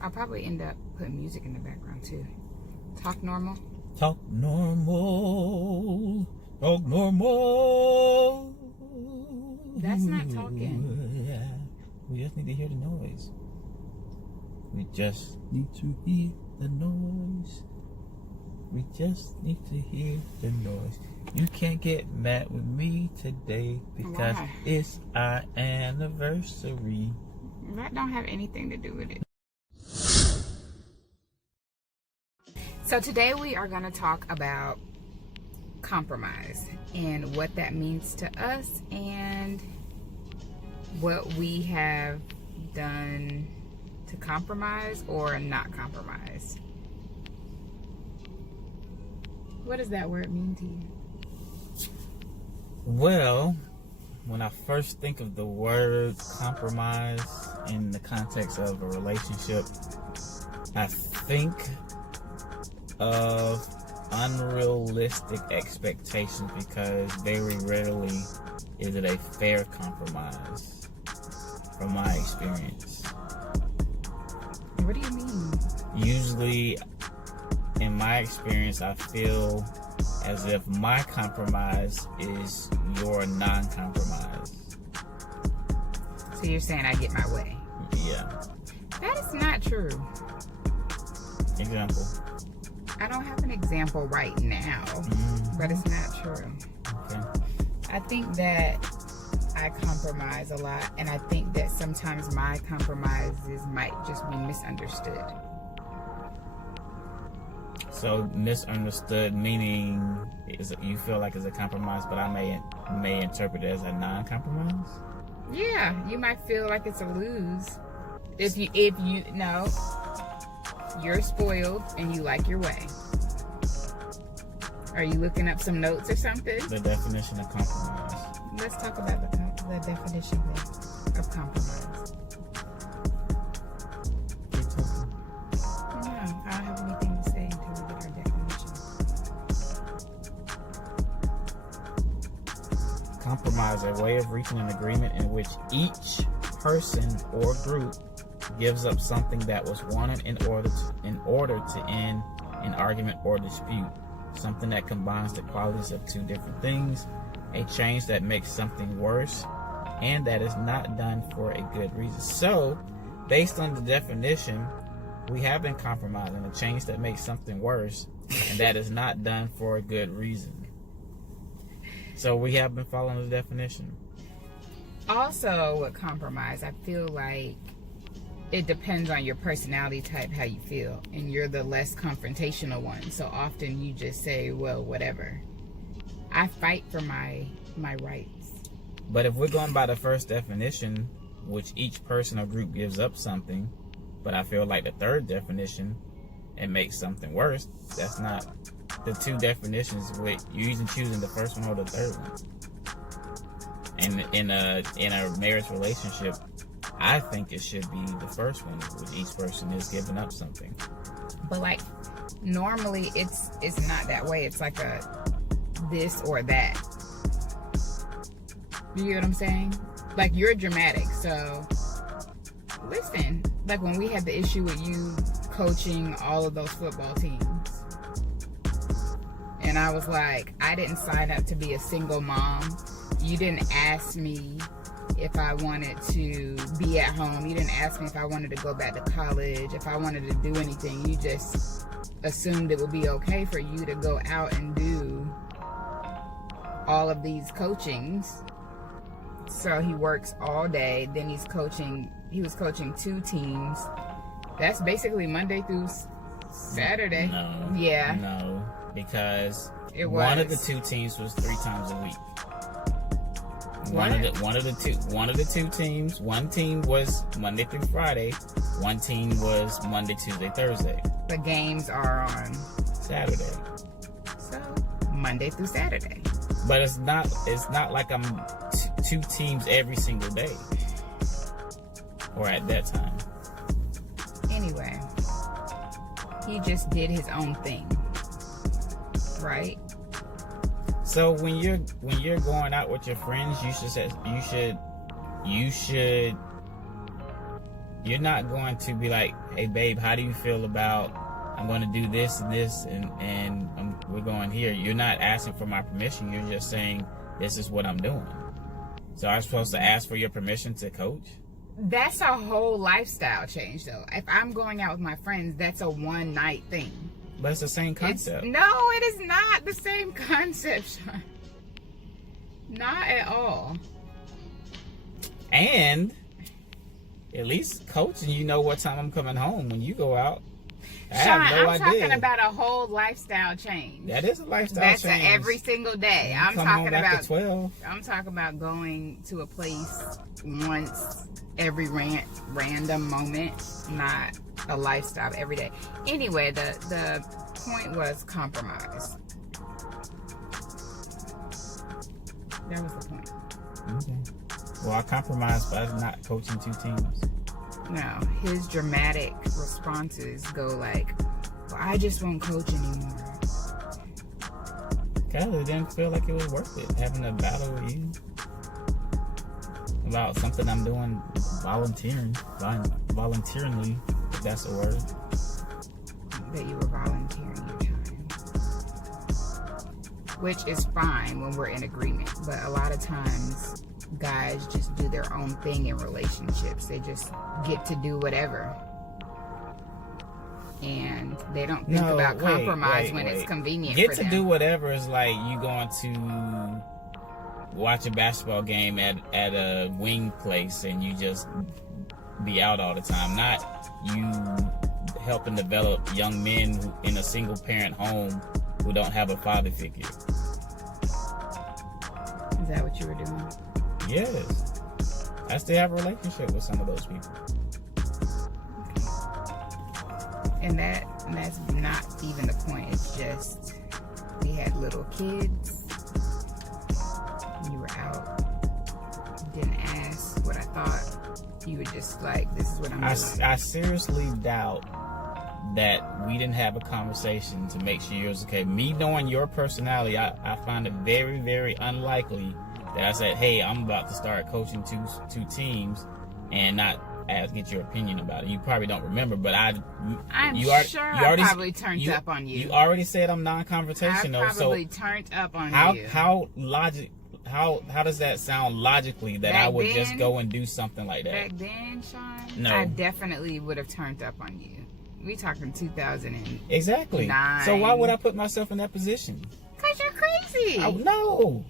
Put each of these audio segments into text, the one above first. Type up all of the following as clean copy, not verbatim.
I'll probably end up putting music in the background too. Talk normal. Talk normal. Talk normal. That's not talking. We just need to hear the noise. We just need to hear the noise. We just need to hear the noise. You can't get mad with me today because Why? it's our anniversary. That don't have anything to do with it. So today we are going to talk about compromise and what that means to us and what we have done to compromise or not compromise. What does that word mean to you? Well, when I first think of the word compromise in the context of a relationship, I think of unrealistic expectations because very rarely is it a fair compromise from my experience. What do you mean? Usually, in my experience, I feel as if my compromise is your non-compromise. So you're saying I get my way? Yeah. That is not true. Example. I don't have an example right now, but it's not true. Okay. I think that I compromise a lot, and I think that sometimes my compromises might just be misunderstood. So misunderstood meaning is you feel like it's a compromise, but I may interpret it as a non-compromise. Yeah, you might feel like it's a lose if you know you're spoiled and you like your way. Are you looking up some notes or something? The definition of compromise. Let's talk about the definition of compromise. Keep talking. No, I don't have anything to say until we get our definition. Compromise, a way of reaching an agreement in which each person or group gives up something that was wanted in order to end an argument or dispute. Something that combines the qualities of two different things. A change that makes something worse, and that is not done for a good reason. So, based on the definition, we have been compromising, a change that makes something worse, and that is not done for a good reason. So we have been following the definition. Also, with compromise, I feel like it depends on your personality type, how you feel, and you're the less confrontational one. So often you just say, well, whatever. I fight for my rights. But if we're going by the first definition, which each person or group gives up something, but I feel like the third definition, it makes something worse, that's not the two definitions. With you either choosing the first one or the third one. And in a marriage relationship, I think it should be the first one, which each person is giving up something. But like normally it's not that way. It's like a this or that. You get what I'm saying? Like you're dramatic, so listen. Like when we had the issue with you coaching all of those football teams, and I was like, I didn't sign up to be a single mom. You didn't ask me if I wanted to be at home. You didn't ask me if I wanted to go back to college, if I wanted to do anything. You just assumed it would be okay for you to go out and do all of these coachings. So he works all day, then he was coaching 2 teams. That's basically Monday through Saturday. No. Yeah. No, because one of the 2 teams was 3 times a week. What? One of the two teams. One team was Monday through Friday. One team was Monday, Tuesday, Thursday. The games are on Saturday. So Monday through Saturday. But it's not like I'm 2 teams every single day. Or at that time. Anyway, he just did his own thing, right? So when you're going out with your friends, you should you're not going to be like, hey babe, how do you feel about I'm going to do this and this and we're going here. You're not asking for my permission. You're just saying this is what I'm doing. So I'm supposed to ask for your permission to coach? That's a whole lifestyle change, though. If I'm going out with my friends, that's a one night thing. But it's the same concept. No, it is not the same concept, Sean. Not at all. And at least coaching, you know what time I'm coming home when you go out. Sean, I'm talking about a whole lifestyle change. That is a lifestyle change. That's every single day. I'm talking about 12. I'm talking about going to a place once every random moment, not a lifestyle every day. Anyway, the point was compromise. That was the point. Okay. Well, I compromised by not coaching 2 teams. No, his dramatic responses go like, well, I just won't coach anymore. It didn't feel like it was worth it having a battle with you about something I'm doing volunteeringly, if that's a word. That you were volunteering your time. Which is fine when we're in agreement, but a lot of times guys just do their own thing in relationships. They just get to do whatever. And they don't think about compromise when it's convenient for them. Get to do whatever is like you going to watch a basketball game at a wing place and you just be out all the time. Not you helping develop young men in a single parent home who don't have a father figure. Is that what you were doing? Yes. I still have a relationship with some of those people. And that's not even the point. It's just we had little kids. You were out. Didn't ask what I thought. You were just like, this is what I'm doing. I seriously doubt that we didn't have a conversation to make sure you was okay. Me knowing your personality, I find it very, very unlikely that I said, hey, I'm about to start coaching two teams and not get your opinion about it. You probably don't remember, but I probably turned up on you. You already said I'm non-confrontational. I probably turned up on you. How does that sound logically that I would just go and do something like that? Back then, Sean, no. I definitely would have turned up on you. We talking 2009. Exactly. So why would I put myself in that position? Because you're crazy. No.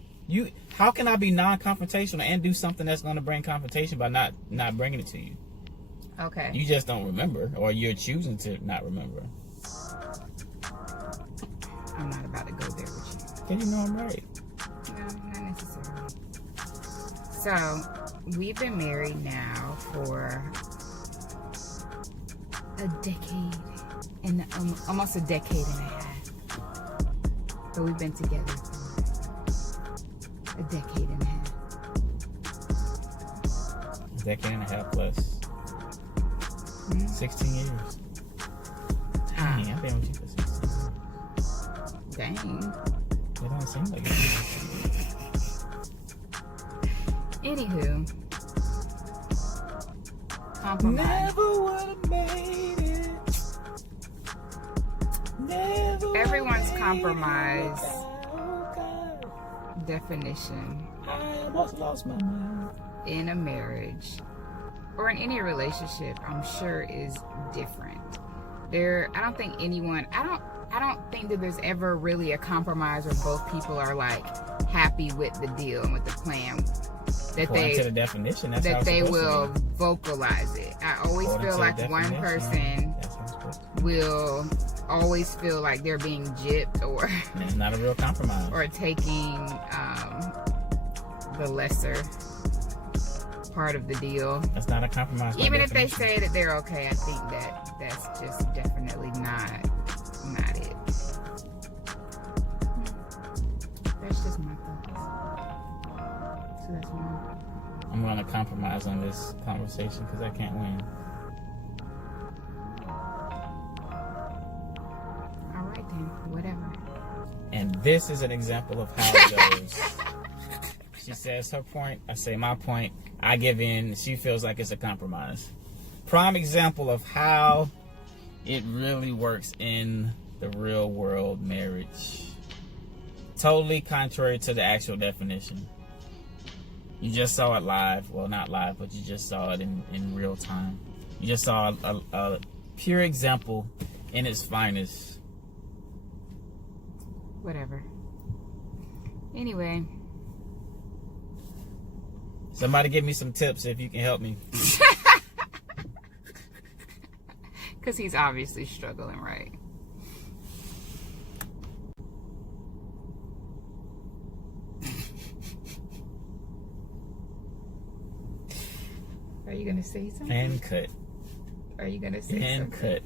How can I be non-confrontational and do something that's going to bring confrontation by not bringing it to you? Okay. You just don't remember, or you're choosing to not remember. I'm not about to go there with you. Because you know I'm right. No, not necessarily. So, we've been married now for a decade and almost a decade and a half. But we've been together for a decade and a half. A decade and a half plus 16 years. Dang, I've been with you for 16 years. Dang. It don't seem like it. Anywho, compromise. Never would have made it. Never. Everyone's compromise definition. I almost lost my mind. In a marriage or in any relationship, I'm sure is different. I don't think that there's ever really a compromise where both people are like happy with the deal and with the plan. According to the definition, that's that how they it's will vocalize it. I always feel like one person will always feel like they're being gypped or it's not a real compromise. Or taking the lesser part of the deal. That's not a compromise. Even if they say that they're okay, I think that's just definitely not it. That's just my thoughts. So that's one. I'm going to compromise on this conversation because I can't win. All right then, whatever. And this is an example of how it goes. She says her point, I say my point, I give in, she feels like it's a compromise. prime example of how it really works in the real world marriage. Totally contrary to the actual definition. You just saw it live. Well, not live, but you just saw it in real time. You just saw a pure example in its finest. Whatever. Anyway. Somebody give me some tips if you can help me. Because he's obviously struggling, right? Are you going to say something? And cut. Are you going to say and something? cut.